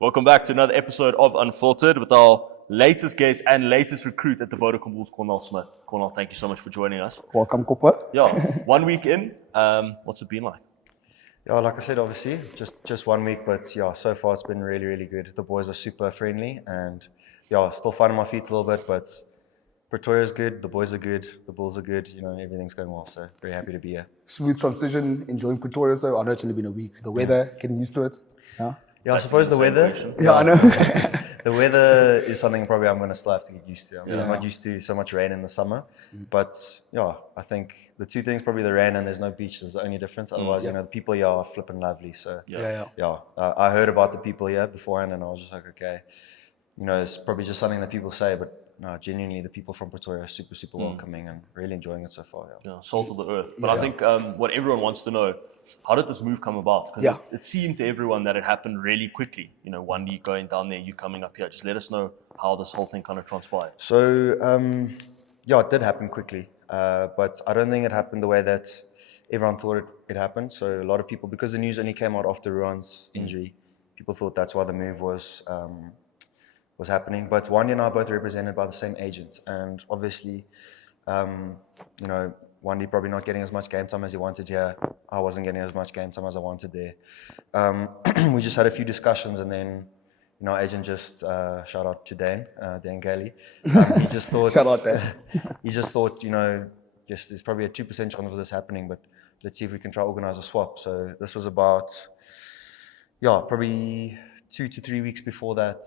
Welcome back to another episode of Unfiltered with our latest guest and latest recruit at the Vodacom Bulls, Cornel Smit. Cornel, thank you so much for joining us. Welcome, Cooper. Yeah, 1 week in, what's it been like? Yeah, like I said, obviously, just 1 week, but yeah, so far it's been really, really good. The boys are super friendly and yeah, still finding my feet a little bit, but Pretoria's good, the boys are good, the Bulls are good, everything's going well, so very happy to be here. Smooth transition, enjoying Pretoria. So I know it's only been a week. The weather, getting used to it. Yeah, Yeah, I suppose the weather. yeah, I know. The weather is something probably I'm going to still have to get used to. I'm not used to so much rain in the summer, but yeah, I think the two things, probably the rain and there's no beach, is the only difference. Otherwise, the people here are flipping lovely. So I heard about the people here beforehand and I was just like, okay, it's probably just something that people say, but no, genuinely, the people from Pretoria are super, super welcoming and really enjoying it so far. Yeah, salt of the earth. But I think what everyone wants to know, how did this move come about? Because it seemed to everyone that it happened really quickly. One day going down there, you coming up here. Just let us know how this whole thing kind of transpired. So, it did happen quickly, but I don't think it happened the way that everyone thought it happened. So a lot of people, because the news only came out after Ruan's injury, people thought that's why the move was happening. But Wandy and I are both represented by the same agent, and obviously, Wandy probably not getting as much game time as he wanted here. I wasn't getting as much game time as I wanted there. We just had a few discussions, and then our agent just shout out to Dan Gailey. He just thought Shout out Dan. He just thought just there's probably a 2% chance of this happening, but let's see if we can try organize a swap. So this was about probably 2 to 3 weeks before that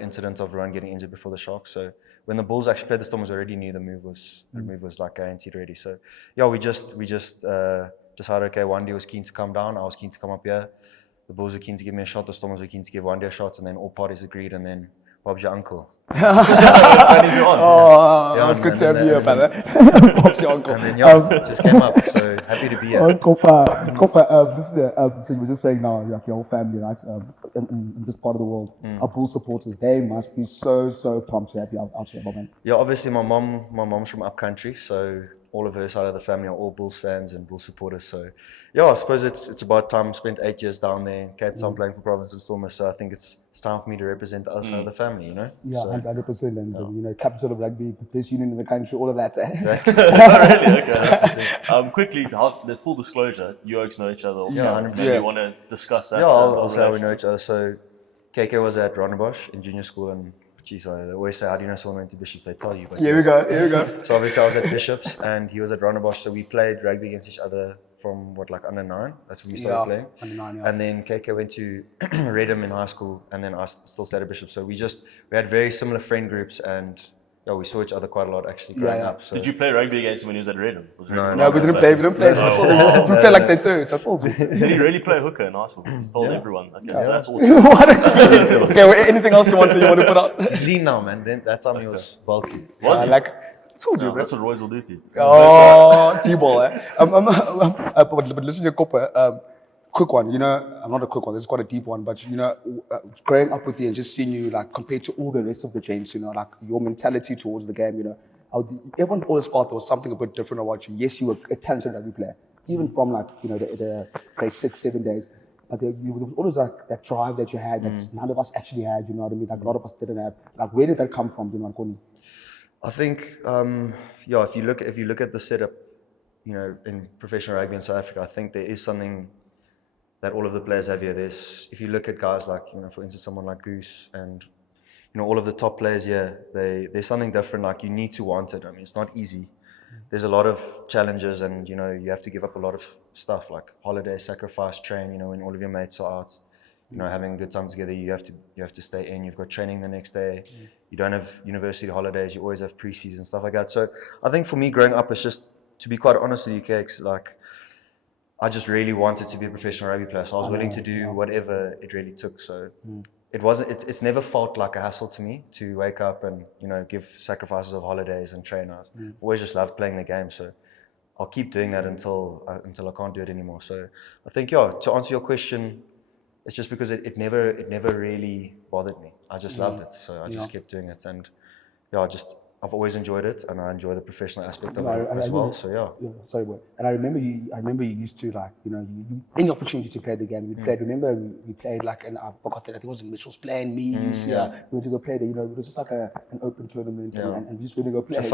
incident of Ruan getting injured before the Sharks. So when the Bulls actually played the Stormers, we already knew the move was like guaranteed already. So we just decided, okay, Wandy was keen to come down, I was keen to come up here. The Bulls were keen to give me a shot, the Stormers were keen to give Wandy a shot, and then all parties agreed, and then Bob's your uncle. It's good to have you here, brother. Bob's your uncle. And then just came up, so happy to be here. Cooper, so you were just saying now, like your whole family, right? In this part of the world, our Bull supporters, they must be so pumped to have you out here, man. Yeah, obviously my mom's from up country, so all of her side of the family are all Bulls fans and Bull supporters. So I suppose it's about time. Spent 8 years down there in Cape Town playing for Province and Stormers, so I think it's time for me to represent the other side of the family, Yeah, so, 100%, and capital of rugby, the best union in the country, all of that. Exactly. Really? Okay. Quickly, the full disclosure, you guys know each other. Maybe you want to discuss that? Yeah, I'll say how we know each other. So KK was at Rondebosch in junior school, and geez, I always say, how do you know someone went to Bishops? They tell you. But Here we go. So obviously I was at Bishops and he was at Rondebosch, so we played rugby against each other from under 9. That's when we started playing. Under 9, And then KK went to Redham in high school, and then I still stayed at Bishops. So we had very similar friend groups, and we saw each other quite a lot actually growing up. So. Did you play rugby against him when he was at Redham? No, we didn't play. We played like they do. I told you. Did he really play hooker in high school? He told everyone. Okay, so that's all. Okay, anything else you want to put out? He's lean now, man. Then that time he was bulky. Was he? Told you, that's what Royce will do to you. Oh, T-ball, but listen to your Cooper. Quick one, not a quick one, this is quite a deep one, but growing up with you and just seeing you compared to all the rest of the gents, your mentality towards the game, everyone always felt there was something a bit different about you. Yes, you were a talented rugby player, even from the grade 6, 7 days. But there was always that drive that you had that none of us actually had, you know what I mean? A lot of us didn't have. Where did that come from, Koni? I think, if you look at the setup, in professional rugby in South Africa, I think there is something that all of the players have here. If you look at guys like, for instance, someone like Goose and, all of the top players here, there's something different. Like, you need to want it. I mean, it's not easy. There's a lot of challenges, and you have to give up a lot of stuff like holiday, sacrifice, train. When all of your mates are out, having a good time together, you have to stay in. You've got training the next day. You don't have university holidays. You always have pre-season stuff like that. So I think for me, growing up, it's just, to be quite honest with you, Cakes, I just really wanted to be a professional rugby player, so I was willing to do whatever it really took. So it's never felt like a hassle to me to wake up and give sacrifices of holidays and train. I've always just loved playing the game, so I'll keep doing that until I can't do it anymore. So I think to answer your question, it's just because it never really bothered me. I just loved it, so I just kept doing it, and I've always enjoyed it, and I enjoy the professional aspect of No, it as well. So yeah. Sorry, boy. And I remember you used to like, any opportunity to play the game, we played. Remember we played like, and I forgot that, I think it was Mitchell's playing, me, you see, we went to go play there, it was just like an open tournament, and we just went to go play.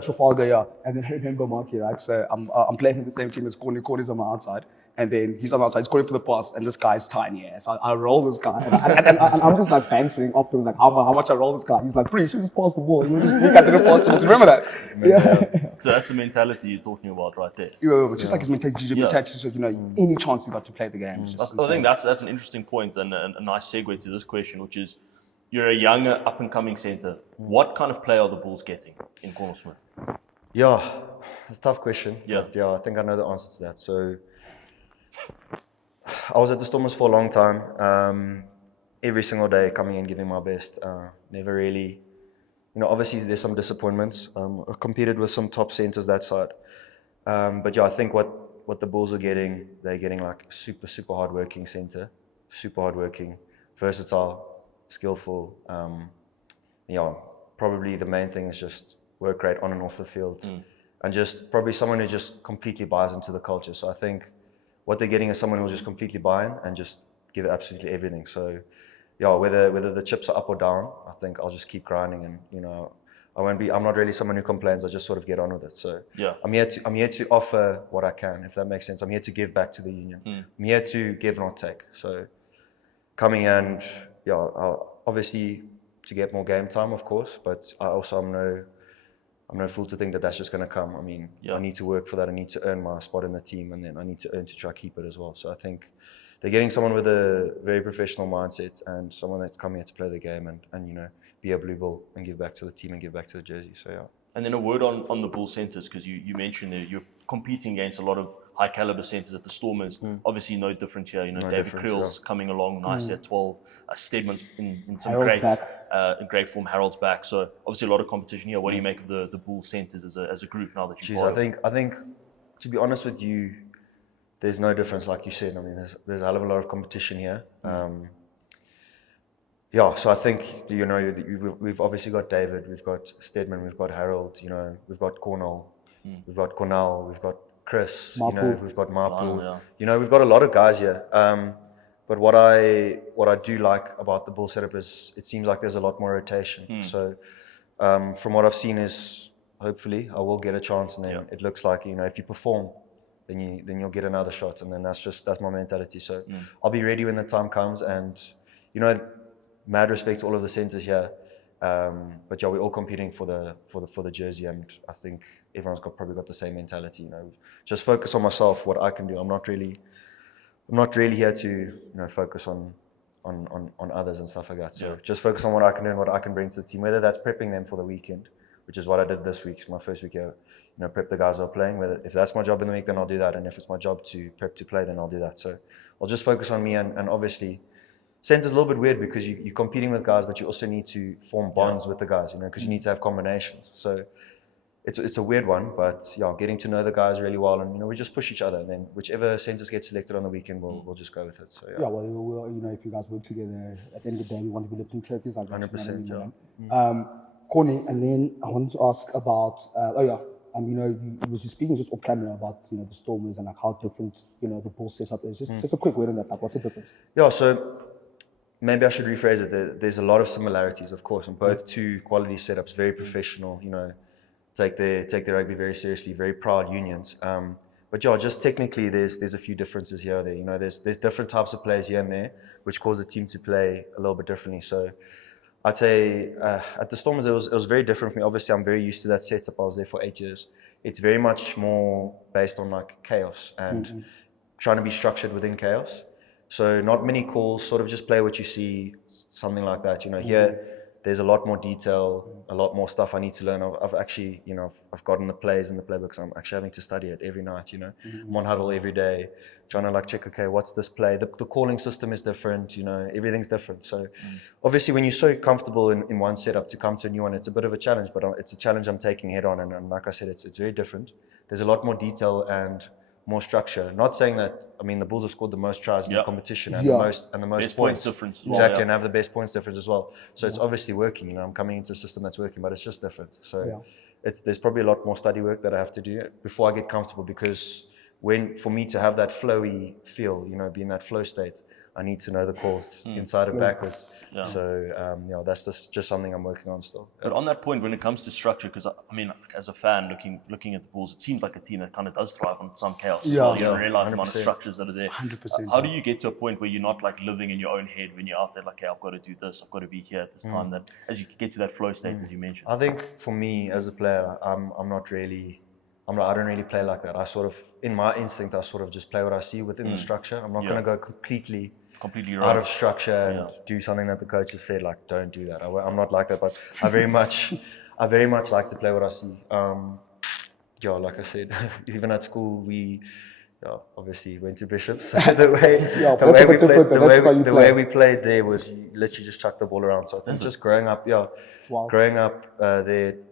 Trafalgar, yeah. And then I remember Marky, right? So I'm playing in the same team as Cornel. Cornel's on my outside. And then he's on the outside, he's calling for the pass, and this guy's tiny ass. So I roll this guy, and I'm just like bantering afterwards, like how much I roll this guy. He's like, "Pretty, you should just pass the ball. You just I didn't pass the ball." Do you remember that? Yeah. So that's the mentality you're talking about right there. Yeah, but just like his mentality, so any chance you got to play the game. I think that's an interesting point and a nice segue to this question, which is, you're a younger, up-and-coming centre. What kind of player are the Bulls getting in Cornel Smit? Yeah, it's a tough question. Yeah. But yeah, I think I know the answer to that. So I was at the Stormers for a long time. Every single day coming in, giving my best. Never really, obviously there's some disappointments. I competed with some top centres that side. But yeah, I think what the Bulls are getting, they're getting like a super, super hard-working centre. Super hard-working, versatile, skillful. Probably the main thing is just work rate on and off the field. And just probably someone who just completely buys into the culture. So I think what they're getting is someone who will just completely buy in and just give it absolutely everything. So yeah, whether the chips are up or down, I think I'll just keep grinding, and I'm not really someone who complains. I just sort of get on with it. So yeah, I'm here to offer what I can, if that makes sense. I'm here to give back to the union. I'm here to give, not take. So coming in, obviously to get more game time, of course, but I'm no fool to think that that's just going to come. I mean, I need to work for that. I need to earn my spot in the team, and then I need to earn to try to keep it as well. So I think they're getting someone with a very professional mindset and someone that's come here to play the game and be a blue bull and give back to the team and give back to the jersey. So yeah. And then a word on the Bull centres, because you mentioned that you're competing against a lot of high caliber centres at the Stormers. Obviously, no different here. David Creel's coming along nicely at 12. Stedman's in some great form. Harold's back. So obviously a lot of competition here. What do you make of the Bull centres as a group now that you've? I think to be honest with you, there's no difference, like you said. I mean, there's a hell of a lot of competition here. So I think we've obviously got David, we've got Stedman, we've got Harold, we've got Cornel, we've got Cornel, we've got Chris, we've got Mapu. We've got a lot of guys here. But what I do like about the Bull setup is it seems like there's a lot more rotation. So from what I've seen is hopefully I will get a chance, and then it looks like if you perform, then you'll get another shot, and then that's my mentality. So I'll be ready when the time comes, and mad respect to all of the centres here, but yeah, we're all competing for the jersey, and I think everyone's probably got the same mentality. Just focus on myself, what I can do. I'm not really here to focus on others and stuff like that. So just focus on what I can do and what I can bring to the team. Whether that's prepping them for the weekend, which is what I did this week. It's my first week here. Prep the guys who are playing. If that's my job in the week, then I'll do that. And if it's my job to prep to play, then I'll do that. So I'll just focus on me, and obviously, centre's a little bit weird because you're competing with guys, but you also need to form bonds with the guys, because you need to have combinations. So it's a weird one, but getting to know the guys really well, and we just push each other, and then whichever centres get selected on the weekend, we'll just go with it. So if you guys work together, at the end of the day, we want to be lifting trophies like 100%. Corny, and then I wanted to ask about you was speaking just off camera about the Stormers and like how different the Bull setup is. Just a quick word on that. Like, what's the difference? Yeah, so maybe I should rephrase it. There's a lot of similarities, of course, and both two quality setups, very professional. Take their rugby very seriously, very proud unions. But just technically, there's a few differences here or there. There's different types of players here and there, which cause the team to play a little bit differently. So I'd say at the Stormers, it was very different for me. Obviously, I'm very used to that setup. I was there for 8 years. It's very much more based on like chaos and trying to be structured within chaos. So not many calls, sort of just play what you see, something like that. Here there's a lot more detail, a lot more stuff I need to learn. I've actually, I've gotten the plays and the playbooks. I'm actually having to study it every night. I'm on huddle every day, trying to check. Okay, what's this play? The calling system is different. Everything's different. So obviously, when you're so comfortable in one setup, to come to a new one, it's a bit of a challenge. But it's a challenge I'm taking head on. And like I said, it's very different. There's a lot more detail and more structure. Not saying that. I mean, the Bulls have scored the most tries in the competition and the most best points difference. Exactly, and have the best points difference as well. So it's obviously working. You know, I'm coming into a system that's working, but it's just different. So there's probably a lot more study work that I have to do before I get comfortable. Because for me to have that flowy feel, you know, be in that flow state, I need to know the calls inside and backwards. Yeah. So that's just something I'm working on still. But on that point, when it comes to structure, because I mean, as a fan looking at the Bulls, it seems like a team that kind of does thrive on some chaos as well. You don't realize the amount of structures that are there. 100%. How do you get to a point where you're not like living in your own head when you're out there like, hey, I've got to do this, I've got to be here at this time, that as you get to that flow state, as you mentioned? I think for me as a player, I don't really play like that. I sort of, in my instinct, I sort of just play what I see within the structure. I'm not going to go completely right. out of structure and do something that the coach has said, like, don't do that. I'm not like that, but I very much like to play what I see. Like I said, even at school, we obviously went to Bishops. the way we played there was you literally just chuck the ball around. So I think just growing up there,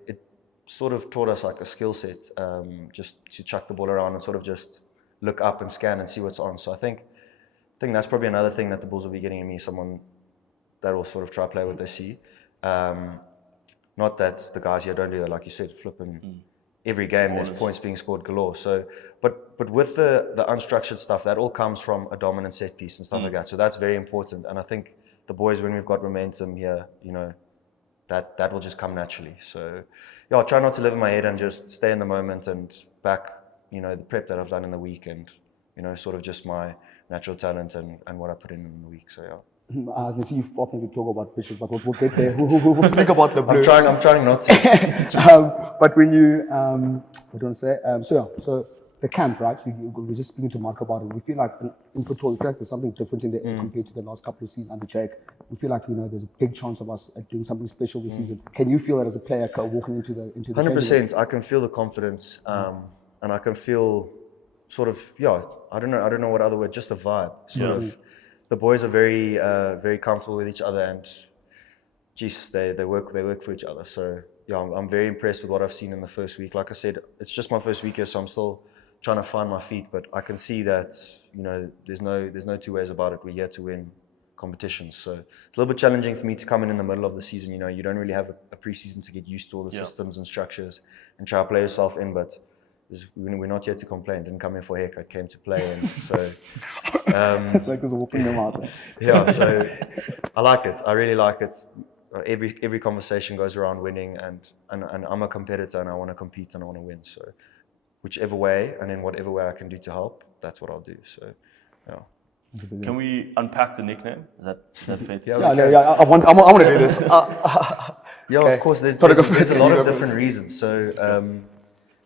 it sort of taught us like a skill set, just to chuck the ball around and sort of just look up and scan and see what's on. So I think that's probably another thing that the Bulls will be getting in me, someone that will sort of try to play what they see. Not that the guys here don't do that, like you said, flipping every game there's points being scored galore. So, but with the unstructured stuff, that all comes from a dominant set piece and stuff like that. So that's very important. And I think the boys, when we've got momentum here, you know, that will just come naturally. So I'll try not to live in my head and just stay in the moment and back, you know, the prep that I've done in the week and, you know, sort of just my natural talent and what I put in the week. So I can see you often talk about Bishops, but we'll get there. We'll speak about the blue. I'm trying not to. But when you, what do you want to say? So the camp, right? We just speaking to Mark about it. We feel like in Pretoria, we feel like there's something different in the air compared to the last couple of seasons under Jake. We feel like, you know, there's a big chance of us doing something special this season. Can you feel that as a player walking into the 100%. I can feel the confidence, and I can feel sort of I don't know what other word, just the vibe. Sort of. The boys are very very comfortable with each other, and geez, they work for each other. So I'm very impressed with what I've seen in the first week. Like I said, it's just my first week here, so I'm still trying to find my feet. But I can see that, you know, there's no two ways about it. We're here to win competitions. So it's a little bit challenging for me to come in the middle of the season. You know, you don't really have a preseason to get used to all the systems and structures and try to play yourself in. But we're not here to complain. Didn't come here for a haircut. Came to play, and so it's like walking them out. So I like it. I really like it. Every conversation goes around winning, and I'm a competitor, and I want to compete and I want to win. So whichever way and in whatever way I can do to help, that's what I'll do. So Can we unpack the nickname? Is that fair? I want to do this. Of course. There's a lot of different reasons. So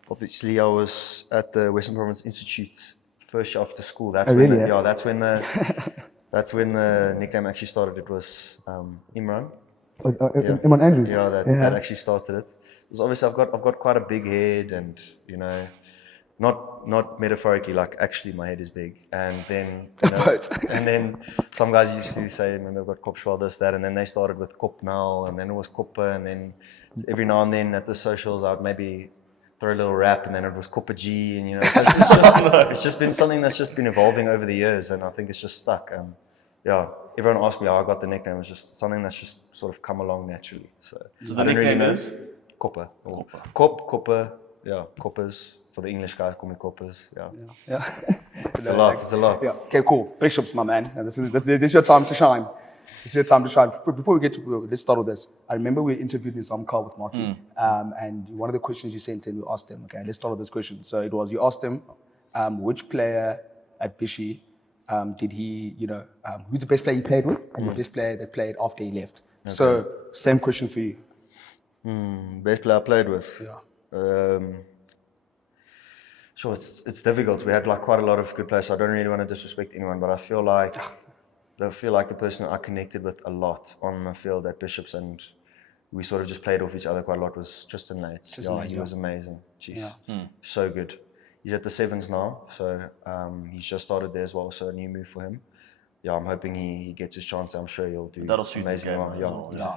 obviously, I was at the Western Province Institute first year after school. That's that's when the nickname actually started. It was Imran. Imran Andrews. That actually started it. Because obviously I've got quite a big head, and you know, not metaphorically, like actually my head is big. And then and then some guys used to say, remember, I've got Kopschwal, this, that, and then they started with Kop now, and then it was Koppa, and then every now and then at the socials I'd maybe throw a little rap, and then it was Koppa G, and you know, so it's just been something that's just been evolving over the years, and I think it's just stuck. Everyone asked me how I got the nickname. It's just something that's just sort of come along naturally. So the nickname is Koppa. Koppa. Yeah, Koppas. For the English guys, call me Koppas. Yeah. It's a lot. Yeah. Okay, cool. Bishops, my man. This is your time to shine. It's your time to shine. Before we get to, let's start with this. I remember we interviewed in some car with Marky, and one of the questions you sent in, we asked him, okay, let's start with this question. So it was, you asked him, which player at Bishi did he, you know, who's the best player he played with, and the best player that played after he left. Okay. So, same question for you. Best player I played with? Yeah. Sure, it's difficult. We had like quite a lot of good players, so I don't really want to disrespect anyone, but I feel like the person I connected with a lot on the field at Bishops, and we sort of just played off each other quite a lot, was Tristan Nates. He was amazing. Jeez, so good. He's at the Sevens now, so he's just started there as well, so a new move for him. I'm hoping he gets his chance. I'm sure he'll do amazing.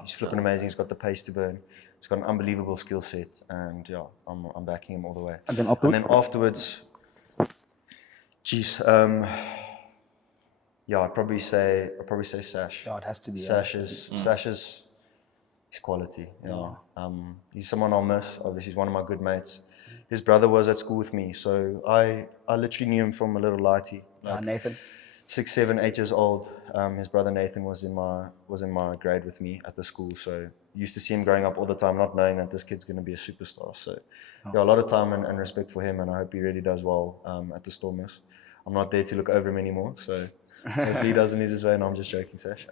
He's flipping amazing. He's got the pace to burn. He's got an unbelievable skill set, and I'm backing him all the way. And then afterwards? Geez, yeah, I'd probably say Sash. Yeah, it has to be. Sash is quality. Yeah. He's someone I'll miss. Obviously, he's one of my good mates. His brother was at school with me, so I literally knew him from a little lighty. Nathan. 6, 7, 8 years old. His brother Nathan was in my grade with me at the school, so used to see him growing up all the time, not knowing that this kid's going to be a superstar. So yeah, a lot of time and respect for him, and I hope he really does well at the Stormers. I'm not there to look over him anymore, so hopefully he doesn't lose his way. And I'm just joking, Sash.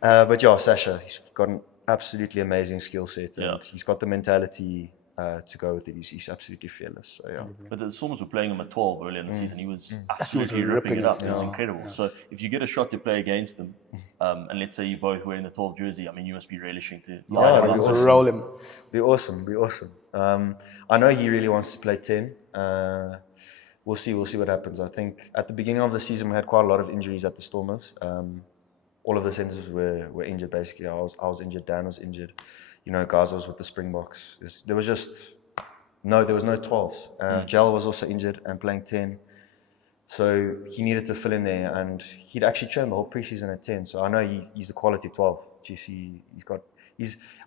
But yeah, Sasha, he's got an absolutely amazing skill set, and he's got the mentality to go with it. He's absolutely fearless. So yeah. But the Stormers were playing him at 12 earlier in the season. He was absolutely ripping it up. It was incredible. Yeah. So if you get a shot to play against him, and let's say you both were in the 12 jersey, I mean, you must be relishing to roll him. Be awesome. I know he really wants to play 10. We'll see what happens. I think at the beginning of the season we had quite a lot of injuries at the Stormers. All of the centers were injured basically. I was injured. Dan was injured. You know, guys was with the Springboks. There was no 12s. Gel was also injured and playing 10. So he needed to fill in there, and he'd actually trained the whole preseason at 10. So I know he's a quality 12.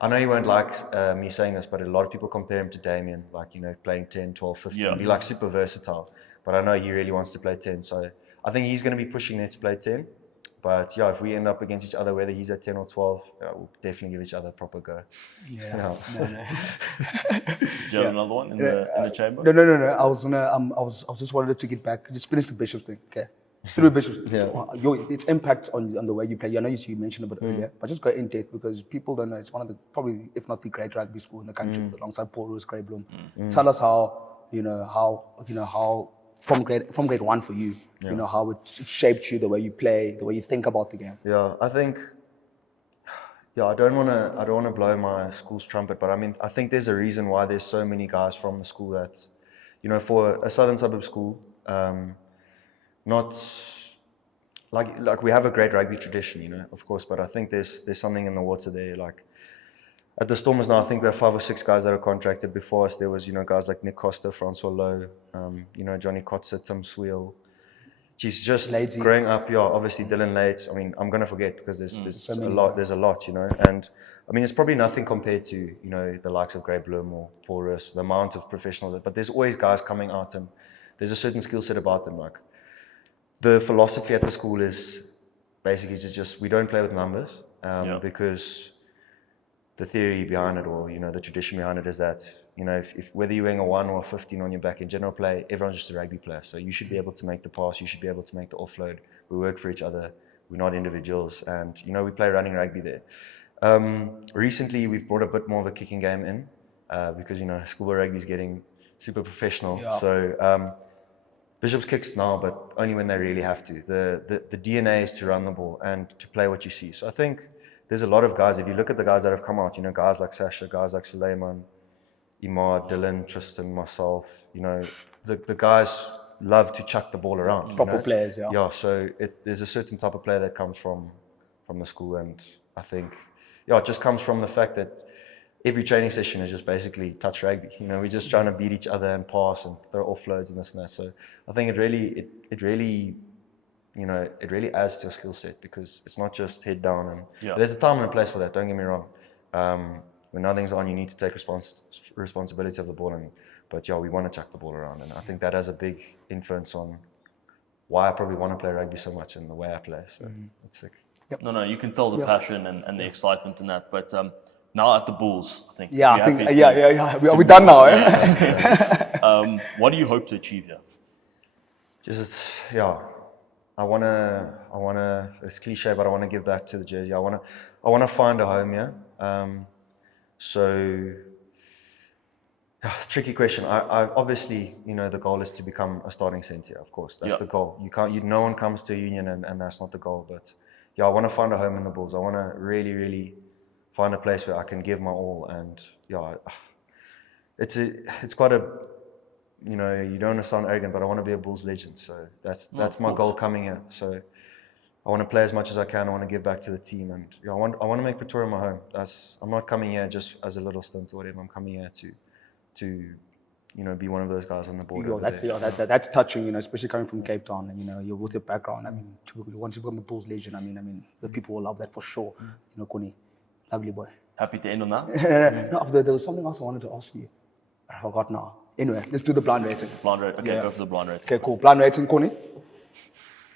I know you won't like me saying this, but a lot of people compare him to Damien, like, you know, playing 10, 12, 15. Yeah. Be like super versatile. But I know he really wants to play 10. So I think he's going to be pushing there to play 10. But yeah, if we end up against each other, whether he's at 10 or 12, we'll definitely give each other a proper go. Yeah. Do you have another one in the chamber? No. I was just wanted to get back. Just finish the Bishops thing, okay? Through Bishops, its impact on the way you play. I know you mentioned a bit earlier, but just go in depth because people don't know. It's one of the probably, if not the great rugby school in the country, alongside Paul Roos, Grey Bloom. Tell us how from grade 1 for you, you know, how it shaped you, the way you play, the way you think about the game. Yeah, I think. Yeah, I don't want to blow my school's trumpet, but I mean, I think there's a reason why there's so many guys from the school that, you know, for a southern suburb school, not like we have a great rugby tradition, you know, of course, but I think there's something in the water there. Like at the Stormers now, I think we have 5 or 6 guys that are contracted. Before us, there was, you know, guys like Nick Costa, Francois Lowe, you know, Johnny Kotze, Tim Sweel. She's just Ladesy. Growing up, yeah, obviously Dylan Lates. I mean, I'm going to forget because there's so a lot, you know. And I mean, it's probably nothing compared to, you know, the likes of Grey Bloom or Paul Roos, the amount of professionals. But there's always guys coming out and there's a certain skill set about them. Like the philosophy at the school is basically just we don't play with numbers because the theory behind it, or, you know, the tradition behind it is that, you know, if whether you're wearing a 1 or a 15 on your back in general play, everyone's just a rugby player. So you should be able to make the pass, you should be able to make the offload. We work for each other. We're not individuals, and, you know, we play running rugby there. Recently, we've brought a bit more of a kicking game in because, you know, schoolboy rugby is getting super professional. Yeah. So Bishops kicks now, but only when they really have to. The DNA is to run the ball and to play what you see. So I think there's a lot of guys. If you look at the guys that have come out, you know, guys like Sasha, guys like Suleiman, Imad, Dylan, Tristan, myself, you know, the guys love to chuck the ball around. Proper players, yeah. Yeah, so there's a certain type of player that comes from the school, and I think, it just comes from the fact that every training session is just basically touch rugby. You know, we're just trying to beat each other and pass and throw offloads and this and that. So I think it really adds to a skill set because it's not just head down. And there's a time and a place for that, don't get me wrong. When nothing's on, you need to take responsibility of the ball. But we want to chuck the ball around. And I think that has a big influence on why I probably want to play rugby so much and the way I play. So that's sick. Yep. No, you can tell the passion and the excitement in that. But now at the Bulls, I think. We're done now. What do you hope to achieve here? I wanna. It's cliche, but I want to give back to the jersey. I want to find a home here. Tricky question. I obviously, you know, the goal is to become a starting centre. Of course, that's the goal. No one comes to a union and that's not the goal. But I want to find a home in the Bulls. I want to really, really find a place where I can give my all. And it's quite a, you know, you don't want to sound arrogant, but I want to be a Bulls legend. So that's my goal coming here. So I want to play as much as I can. I want to give back to the team, and I want to make Pretoria my home. I'm not coming here just as a little stint or whatever. I'm coming here to be one of those guys on the board. Yo, over that's there. that's touching, especially coming from Cape Town, and you're with your background. I mean, once you become a Bulls legend, I mean, the people will love that for sure. Connie, lovely boy. Happy to end on that. No, there was something else I wanted to ask you. I forgot now. Anyway, let's do the blind rating. Blind rating. Okay, go for the blind rating. Okay, cool. Blind rating, Connie.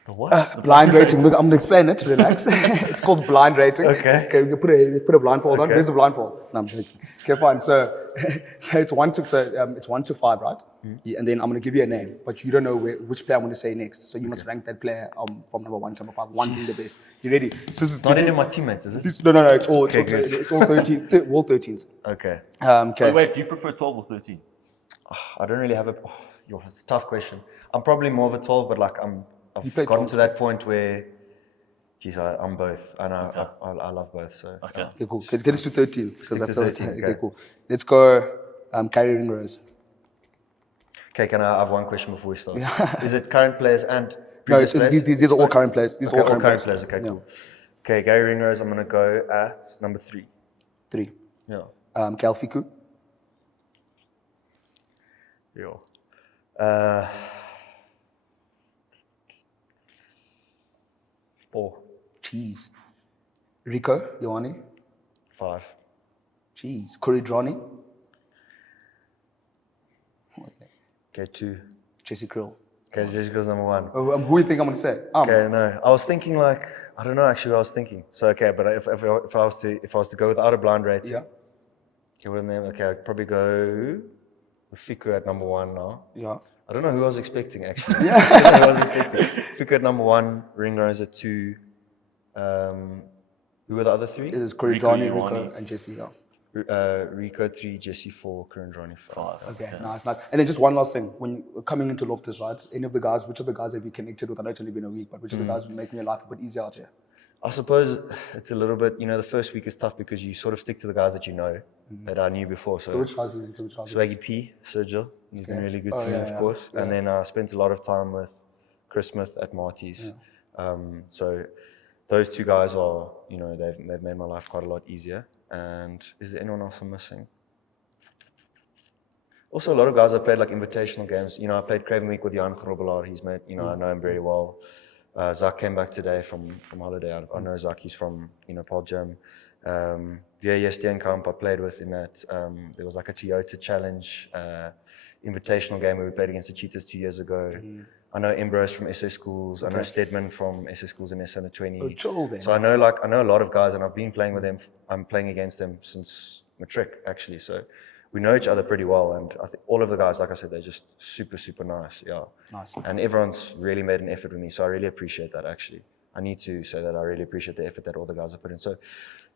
The what? Blind rating. Look, I'm gonna explain it. Relax. It's called blind rating. Okay. Okay. You put a blindfold on. Where's the blindfold? No, I'm joking. Okay, fine. So it's 1 to 5, right? Yeah, and then I'm gonna give you a name, but you don't know which player I'm gonna say next. So you must rank that player from number 1 to number 5. 1 being the best. You ready? So this is Not any of my teammates, is it? No. It's all. Okay, It's all 13. All 13s. Okay. Okay. Wait, do you prefer 12 or 13? I don't really have a. It's a tough question. I'm probably more of a 12, but like I've played gotten 12. to that point where, geez, I'm both. I know I love both. So Okay. Okay, cool. Get us to 13 because Stick that's to all. 13, Okay, okay. cool. Let's go. Kyrie Ringrose. Okay, can I have one question before we start? Is it current players and No, previous players? these are all current players. These Okay, are all current players. Okay, Yeah. cool. Okay, Gary Ringrose, I'm gonna go at number 3. 3. Yeah. Cal Fiku. Yeah. 4. Jeez. Rico Ioane. 5. Jeez. Kuridrani. Okay, 2. Jesse Krill. Okay, Jessica's number 1. Who do you think I'm going to say? Okay, no. I was thinking like I don't know actually what I was thinking. So okay, but if I was to go without a blind rating, Yeah. okay, what name? Okay, I'd probably go with Fiku at number 1 now. Yeah. I don't know who I was expecting actually. I don't know who I was expecting. Fiku at number 1, Ringrose at 2. Who were the other 3? It is Kuridrani, Rico, Rico, Ioane. and Jesse. Yeah. Rico 3, Jesse 4, Kurandrani 5. Okay, nice. And then just one last thing. When you're coming into Loftus, right? Which of the guys have you connected with? I know it's only been a week, but which of the guys will make your life a bit easier out here? I suppose it's a little bit, the first week is tough because you sort of stick to the guys that you know, that I knew before. So So which guys? Which guys? Swaggy P, Sergio, he's been really good to me, of course. yeah. And then I spent a lot of time with Chris Smith at Marty's. So those 2 guys are, they've made my life quite a lot easier. And is there anyone else I'm missing? Also, a lot of guys have played like invitational games. I played Craven Week with Jan Grobbelaar. He's met, I know him very well. Zach came back today from holiday. I know Zach, he's from, Paul Jim. Via Steenkamp, I played with in that. There was like a Toyota Challenge invitational game where we played against the Cheetahs 2 years ago. I know Ambrose from SS Schools. I know Stedman from SS Schools and S 20. Oh, chill then. So I know a lot of guys, and I've been playing with them. I'm playing against them since matric actually. So we know each other pretty well, and I think all of the guys, like I said, they're just super, super nice. Yeah. Nice. And everyone's really made an effort with me, so I really appreciate that. Actually, I need to say that I really appreciate the effort that all the guys have put in. So,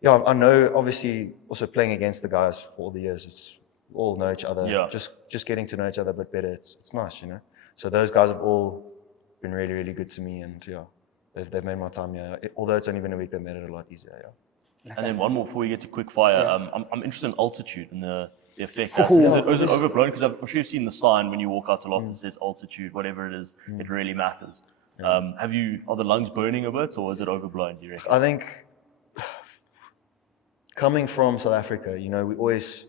yeah, I know. Obviously, also playing against the guys for all the years, we all know each other. Yeah. Just getting to know each other a bit better. It's nice, So those guys have all been really, really good to me, and yeah, they've made my time here. Although it's only been a week, they've made it a lot easier. Yeah. And then one more before we get to quick fire. I'm interested in altitude and the effect. Is it overblown? Because I'm sure you've seen the sign when you walk out to Loftus that says altitude, whatever it is, it really matters. Are the lungs burning a bit, or is it overblown, do you reckon? I think coming from South Africa, we always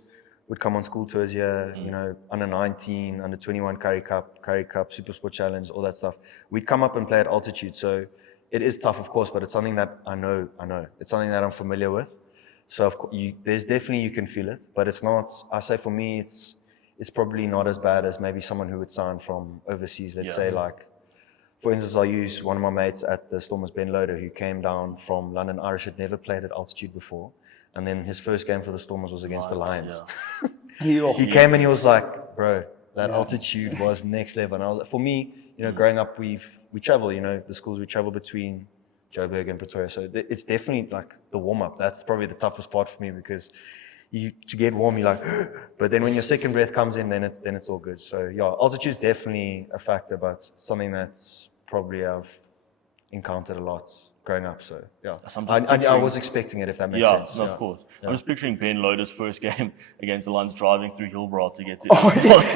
would come on school tours here, under 19, under 21 Curry Cup, Super Sport Challenge, all that stuff. We'd come up and play at altitude. So it is tough, of course, but it's something that I know. It's something that I'm familiar with. So of course, there's definitely, you can feel it, but it's not, I say for me, it's probably not as bad as maybe someone who would sign from overseas. Let's say like, for instance, I'll use one of my mates at the Stormers, Ben Loader, who came down from London Irish, had never played at altitude before. And then his first game for the Stormers was against the Lions. Yeah. He came and he was like, bro, that altitude was next level. And for me, growing up, we travel, the schools we travel between Joburg and Pretoria. So it's definitely like the warm-up. That's probably the toughest part for me because to get warm, you're like, but then when your second breath comes in, then it's all good. So yeah, altitude is definitely a factor, but something that's probably I've encountered a lot growing up. So yeah, I was expecting it, if that makes sense. No, of course. I'm just picturing Ben Loader's first game against the Lions driving through Hillbrow to get to.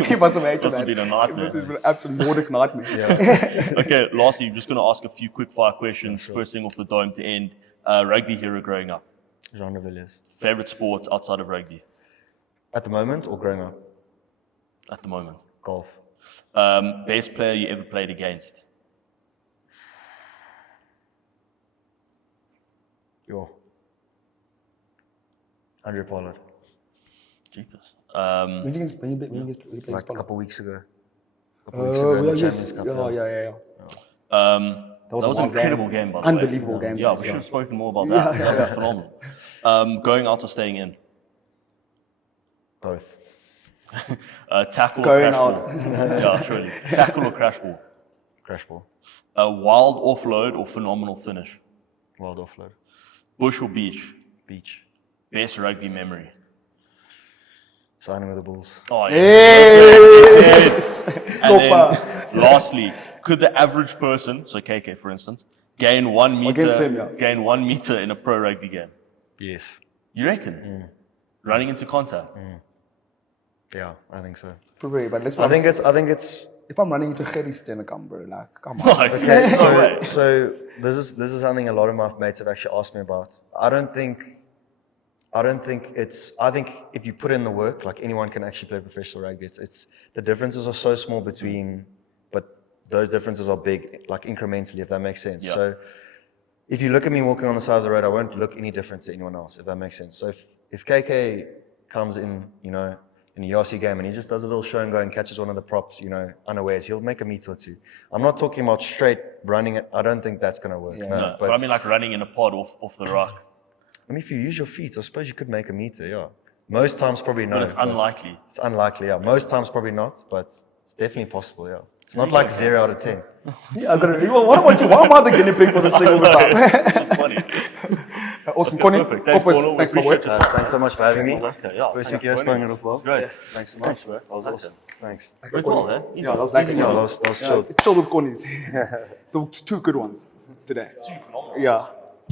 He must have hated that. Must have been a nightmare. It must have been an absolute Nordic nightmare. Okay, lastly, I'm just going to ask a few quick fire questions. First thing off the dome to end. Rugby hero growing up. Jean de Villiers. Favorite sport outside of rugby? At the moment or growing up? at the moment? Golf. Best player you ever played against? Yo. Andrew Pollard. Jeepers. When you play Like a couple weeks ago. In Oh, the yeah, Champions Cup. yeah. That was an wild incredible game, by the Unbelievable way. game. Yeah, we should have spoken more about that. That was phenomenal. Going out or staying in? Both. Tackle Going or crash out. ball? Yeah, surely. Tackle or crash ball? Crash ball. Wild offload or phenomenal finish? Wild offload. Bush or beach? Beach. Best rugby memory? Signing with the Bulls. Oh, yes. And then, lastly, could the average person, so KK for instance, gain 1 meter, Against him, yeah. gain 1 meter in a pro rugby game? Yes. You reckon? Running into contact? Yeah, I think so. Probably, but let's I think it's. if I'm running into Gerry Steenkamp, bro, like, come on. Okay, No way. so this is something a lot of my mates have actually asked me about. I think if you put in the work, like anyone can actually play professional rugby. It's the differences are so small between, but those differences are big, like incrementally, if that makes sense. Yeah. So if you look at me walking on the side of the road, I won't look any different to anyone else, if that makes sense. So if KK comes in, in a Yossi game and he just does a little show and go and catches one of the props, unawares, he'll make a meter or two. I'm not talking about straight running it. I don't think that's going to work. Yeah. No, but I mean like running in a pod off the rock. I mean, if you use your feet, I suppose you could make a meter, yeah. Most times probably no. But it's unlikely. It's unlikely, yeah. Most times probably not, but it's definitely possible, yeah. It's not like 0 out of 10. Yeah, I got it. What about you? Why am I the guinea pig for this thing all the time? It's funny. Awesome, Connie. Perfect. Thanks, Corpus, Cornel. We thanks, my boy. appreciate your time. Thanks so much for having me. Okay, yeah. First week you're throwing it off well. Great. Thanks so much, bro. That was awesome. Thanks. Went well, eh? Yeah, that was like Yeah, that was yeah, chilled. it's chilled with Connies. The two good ones today. Phenomenal. Yeah.